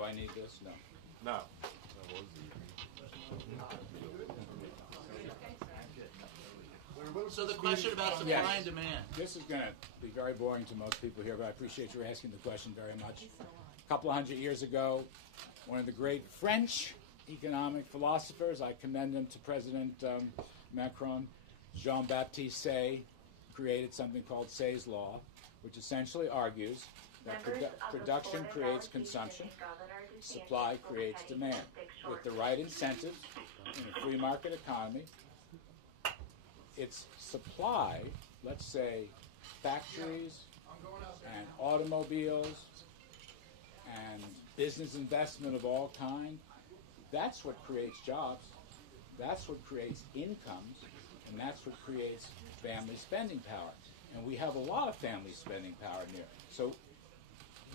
Do I need this? No. No. So the question about supply and demand. This is going to be very boring to most people here, but I appreciate you asking the question very much. A couple of hundred years ago, one of the great French economic philosophers, I commend him to President Macron, Jean-Baptiste Say, created something called Say's Law, which essentially argues that production creates consumption, supply creates demand. With the right incentives in a free market economy, it's supply, let's say factories and automobiles and business investment of all kinds, that's what creates jobs, that's what creates incomes, and that's what creates family spending power. And we have a lot of family spending power here. So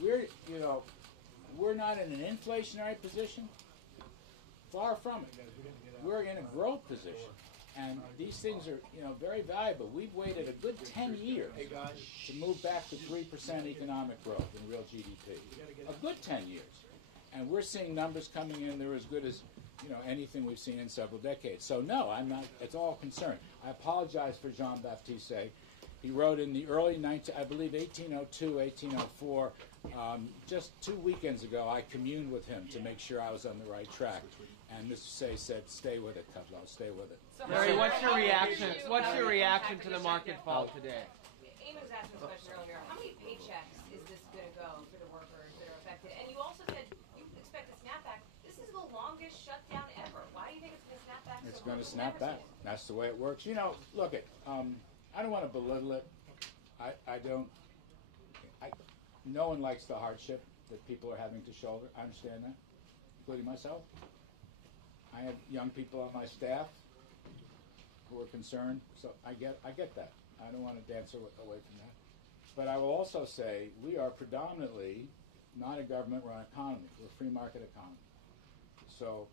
we're not in an inflationary position. Far from it. We're in a growth position. And these things are, very valuable. We've waited a good 10 years to move back to 3% economic growth in real GDP. A good 10 years. And we're seeing numbers coming in that are as good as, anything we've seen in several decades. So no, I'm not at all concerned. I apologize for Jean-Baptiste Say. He wrote in the early 1802, 1804, just 2 weekends ago, I communed with him to make sure I was on the right track. And Mr. Say said, stay with it, Kudlow, stay with it. So Larry, what's your reaction? What's your reaction to the market fall today? Amy was asking this question earlier. How many paychecks is this going to go for the workers that are affected? And you also said you expect a snapback. This is the longest shutdown ever. Why do you think it's going to snap back? It's going to snap back. That's the way it works. Look it. I don't want to belittle it. No one likes the hardship that people are having to shoulder. I understand that, including myself. I have young people on my staff who are concerned, so I get that. I don't want to dance away from that. But I will also say we are predominantly not a government-run economy. We're a free market economy. So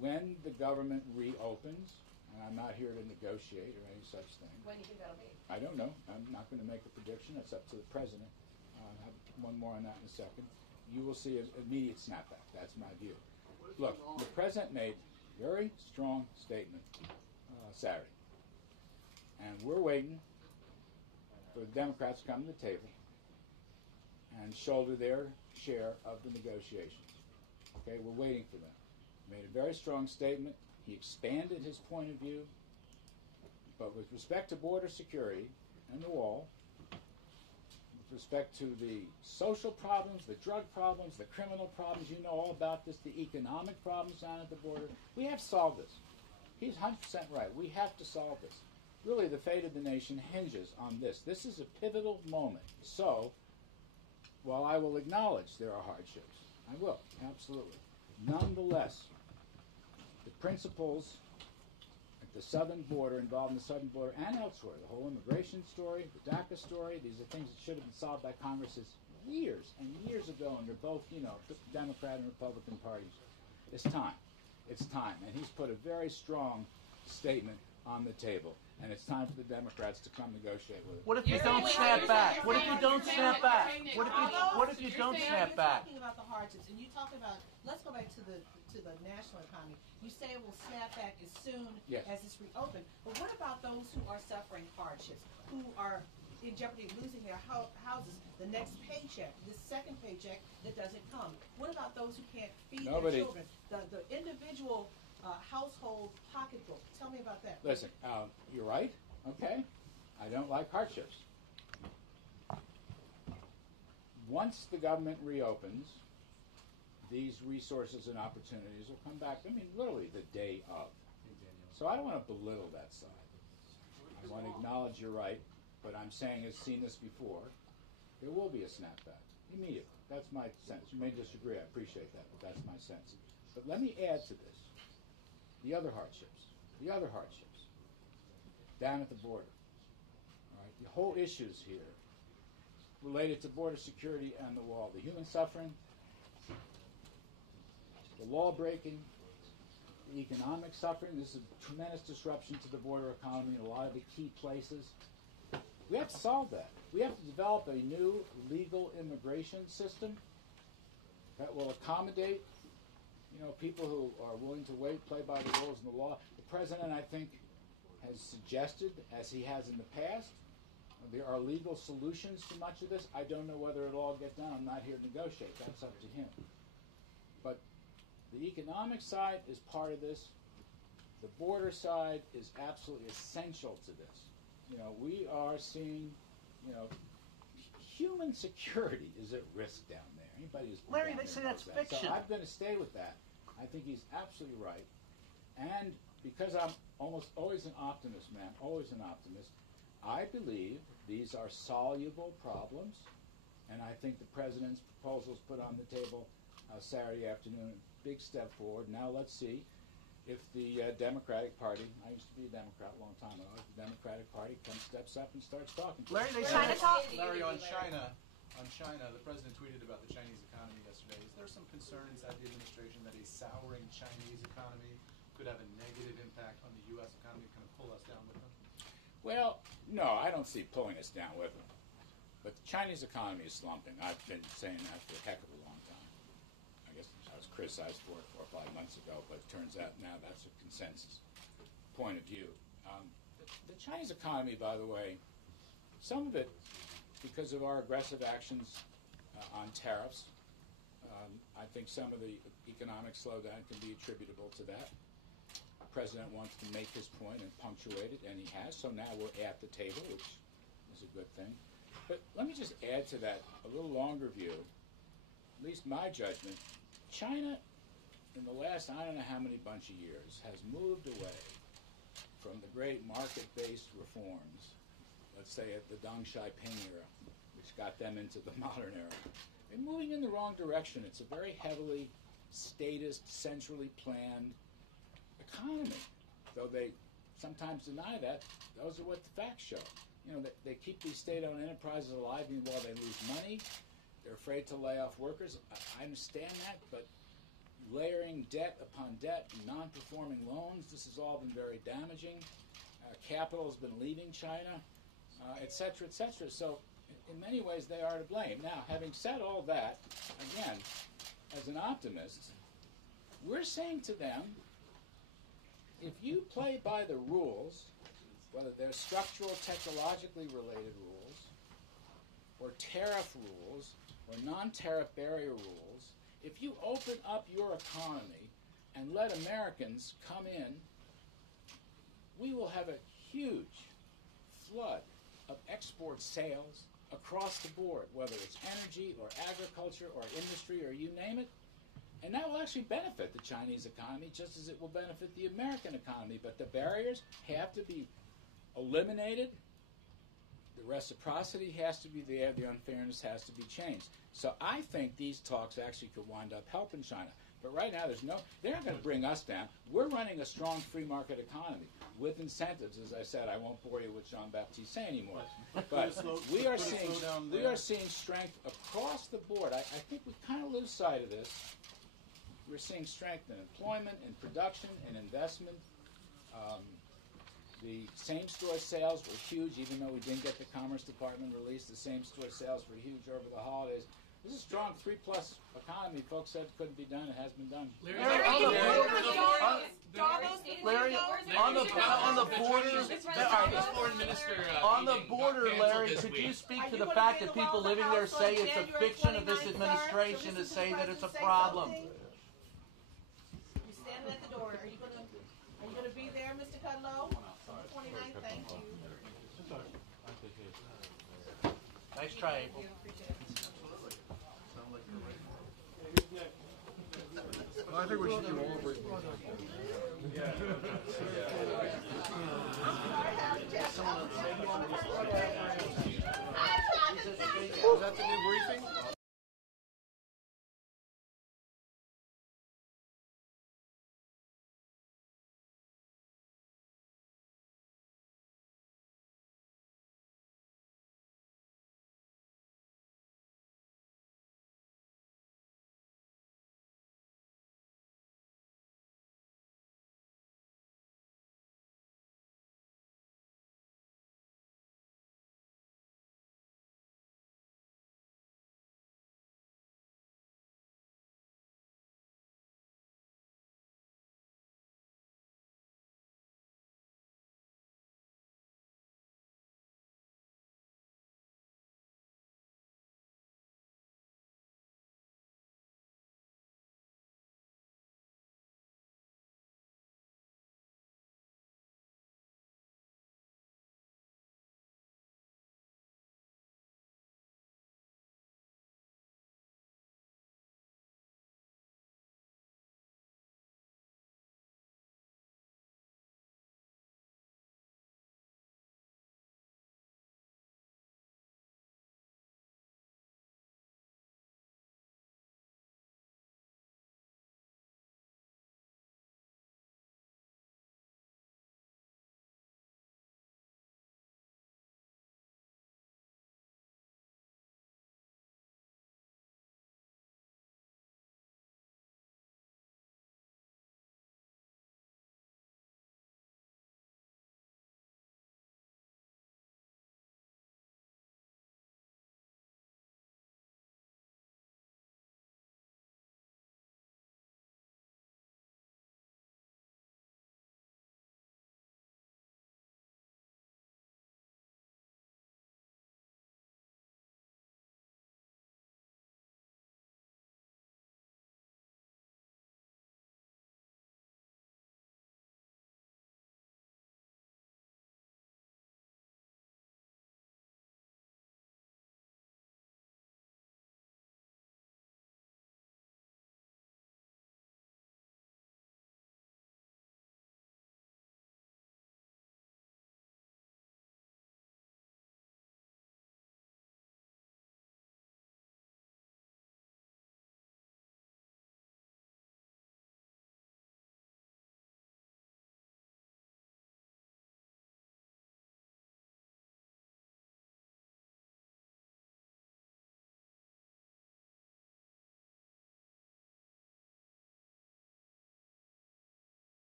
when the government reopens, and I'm not here to negotiate or any such thing. When do you think that'll be? I don't know. I'm not going to make a prediction. It's up to the president. I'll have one more on that in a second. You will see an immediate snapback. That's my view. Look, the president made a very strong statement Saturday. And we're waiting for the Democrats to come to the table and shoulder their share of the negotiations. Okay, we're waiting for them. He made a very strong statement. He expanded his point of view. But with respect to border security and the wall, with respect to the social problems, the drug problems, the criminal problems, you know all about this, the economic problems down at the border, we have solved this. He's 100% right. We have to solve this. Really, the fate of the nation hinges on this. This is a pivotal moment. So, while I will acknowledge there are hardships, I will, absolutely. Nonetheless, the principles at the southern border, involved in the southern border and elsewhere, the whole immigration story, the DACA story, these are things that should have been solved by Congresses years and years ago, and they're both, Democrat and Republican parties. It's time. It's time. And he's put a very strong statement on the table. And it's time for the Democrats to come negotiate with it. What if you don't snap back? What if you don't snap back? What if you don't snap back? You're talking about the hardships, and you talk about. Let's go back to the national economy. You say it will snap back as soon as it's reopened. But what about those who are suffering hardships, who are in jeopardy of losing their houses, the next paycheck, this second paycheck that doesn't come? What about those who can't feed their children? The individual household pocketbook. Tell me about that. Listen, you're right. Okay. I don't like hardships. Once the government reopens, these resources and opportunities will come back, literally the day of. So I don't want to belittle that side. I want to acknowledge you're right, but I'm saying, as seen this before, there will be a snapback immediately. That's my sense. You may disagree. I appreciate that, but that's my sense. But let me add to this. The other hardships down at the border. All right, the whole issues here related to border security and the wall, the human suffering, the law breaking, the economic suffering. This is a tremendous disruption to the border economy in a lot of the key places. We have to solve that. We have to develop a new legal immigration system that will accommodate, people who are willing to play by the rules and the law. The president, I think, has suggested, as he has in the past, there are legal solutions to much of this. I don't know whether it'll all get done. I'm not here to negotiate. That's up to him. But the economic side is part of this. The border side is absolutely essential to this. We are seeing, human security is at risk down there. Anybody who's Larry, they say that's fiction. So I'm going to stay with that. I think he's absolutely right. And because I'm almost always an optimist, man, always an optimist, I believe these are soluble problems, and I think the president's proposals put on the table Saturday afternoon, big step forward. Now let's see if the Democratic Party, I used to be a Democrat a long time ago, if the Democratic Party steps up and starts talking. Larry, they Larry, on China, the president tweeted about the Chinese economy yesterday. Is there some concern inside the administration that a souring Chinese economy could have a negative impact on the U.S. economy, kind of pull us down with them? Well, no, I don't see pulling us down with them. But the Chinese economy is slumping. I've been saying that for a heck of a long time. I guess I was criticized for it 4 or 5 months ago, but it turns out now that's a consensus point of view. The Chinese economy, by the way, some of it because of our aggressive actions on tariffs. I think some of the economic slowdown can be attributable to that. The president wants to make his point and punctuate it, and he has. So now we're at the table, which is a good thing. But let me just add to that a little longer view, at least my judgment. China, in the last I don't know how many bunch of years, has moved away from the great market-based reforms, let's say at the Deng Xiaoping era, which got them into the modern era. They're moving in the wrong direction. It's a very heavily statist, centrally planned economy. Though they sometimes deny that, those are what the facts show. They keep these state-owned enterprises alive even while they lose money. They're afraid to lay off workers. I understand that, but layering debt upon debt, non-performing loans, this has all been very damaging. Capital has been leaving China, et cetera, et cetera. So in many ways, they are to blame. Now, having said all that, again, as an optimist, we're saying to them, if you play by the rules, whether they're structural, technologically related rules, or tariff rules, or non-tariff barrier rules, if you open up your economy and let Americans come in, we will have a huge flood of export sales across the board, whether it's energy or agriculture or industry or you name it. And that will actually benefit the Chinese economy just as it will benefit the American economy. But the barriers have to be eliminated. The reciprocity has to be there. The unfairness has to be changed. So I think these talks actually could wind up helping China. But right now, they're not going to bring us down. We're running a strong free market economy with incentives. As I said, I won't bore you with Jean-Baptiste Say anymore. But we are seeing strength across the board. I think we kind of lose sight of this. We're seeing strength in employment, in production, in investment. The same-store sales were huge, even though we didn't get the Commerce Department release. The same-store sales were huge over the holidays. This is a strong 3+ economy. Folks said it couldn't be done. It has been done. Larry, on the border, Larry, could you speak to the fact that people living there say it's a fiction of this administration to say that it's a problem? You're standing at the door. Are you going to be there, Mr. Kudlow? 29th, thank you. Nice try, April. I think we should do all of it. Is that the new briefing?